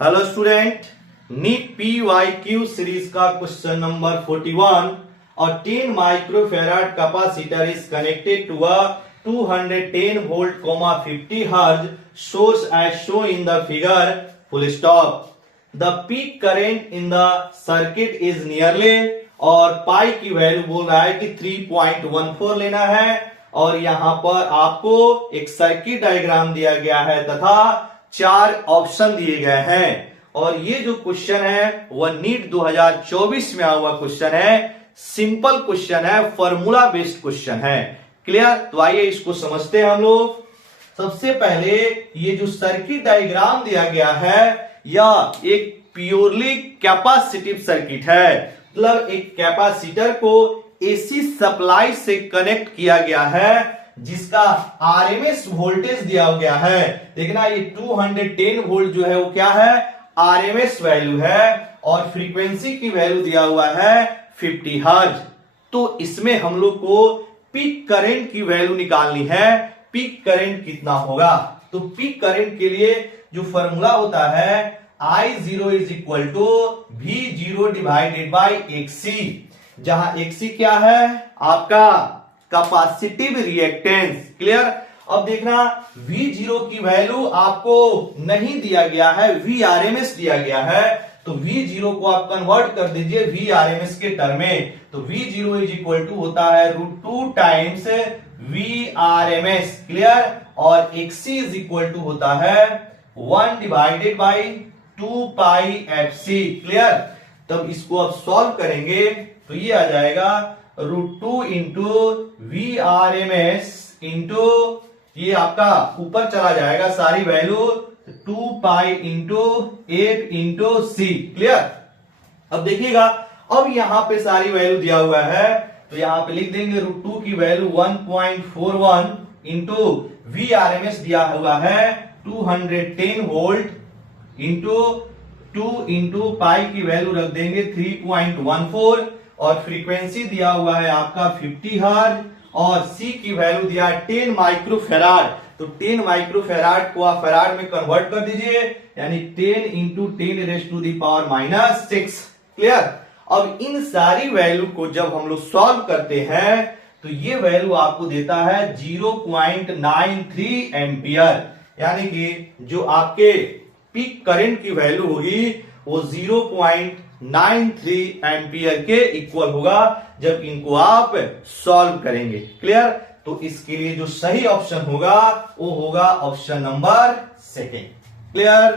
Hello student, NEET PYQ series का question number 41 और 10 microfarad capacitor is connected to a 210 volt 50 hertz source as show in the figure full stop. The peak current in the circuit is nearly, और pi की value बोल रहा है कि 3.14 लेना है, और यहां पर आपको एक सर्किट डायग्राम दिया गया है तथा 4 ऑप्शन दिए गए हैं। और ये जो क्वेश्चन है वह नीट 2024 में आया हुआ क्वेश्चन है, सिंपल क्वेश्चन है, फॉर्मूला बेस्ड क्वेश्चन है। क्लियर? तो आइए इसको समझते हैं हम लोग। सबसे पहले ये जो सर्किट डायग्राम दिया गया है यह एक प्योरली कैपेसिटिव सर्किट है, मतलब एक कैपेसिटर को एसी सप्लाई से कनेक्ट किया गया है जिसका आरएमएस वोल्टेज दिया गया है। देखना ये 210 वोल्ट जो है वो क्या है, आरएमएस वैल्यू है, और फ्रीक्वेंसी की वैल्यू दिया हुआ है 50 हर्ट्ज। तो इसमें हम लोग को पीक करंट की वैल्यू निकालनी है। पीक करंट कितना होगा? तो पीक करंट के लिए जो फॉर्मूला होता है I0 is equal to V0 divided by XC, जहां XC क्या है आपका कैपेसिटिव रिएक्टेंस। क्लियर? अब देखना V0 की वैल्यू आपको नहीं दिया गया है, Vrms दिया गया है, तो V0 को आप कन्वर्ट कर दीजिए Vrms के टर्म में। तो V0 इज इक्वल टू होता है √2 टाइम्स Vrms। क्लियर? और XC इज इक्वल टू होता है 1 divided by 2 pi FC। Clear? तब इसको अब सॉल्व करेंगे तो ये आ जाएगा √2 इंटू Vrms इंटू ये आपका ऊपर चला जाएगा सारी value 2 pi into 8 into C। Clear? अब देखिएगा, अब यहां पे सारी वैल्यू दिया हुआ है तो यहां पे लिख देंगे √2 की वैल्यू 1.41 इंटू Vrms दिया हुआ है 210 वोल्ट इंटू 2 इंटू पाई की वैल्यू रख देंगे 3.14, और फ्रीक्वेंसी दिया हुआ है आपका 50 हर्ट्ज, और C की वैल्यू दिया है 10 माइक्रोफेराड। तो 10 माइक्रोफेराड को आप फेराड में कन्वर्ट कर दीजिए, यानी 10 into 10 raise to the power -6। Clear? अब इन सारी वैल्यू को जब हम लोग सॉल्व करते हैं तो ये वैल्यू आपको देता है 0.93 एम्पियर, यानी कि जो आपके पीक करंट की वैल्यू होगी वो 0.93 एम्पियर के इक्वल होगा जब इनको आप सॉल्व करेंगे। क्लियर? तो इसके लिए जो सही ऑप्शन होगा वो होगा ऑप्शन नंबर 2। क्लियर?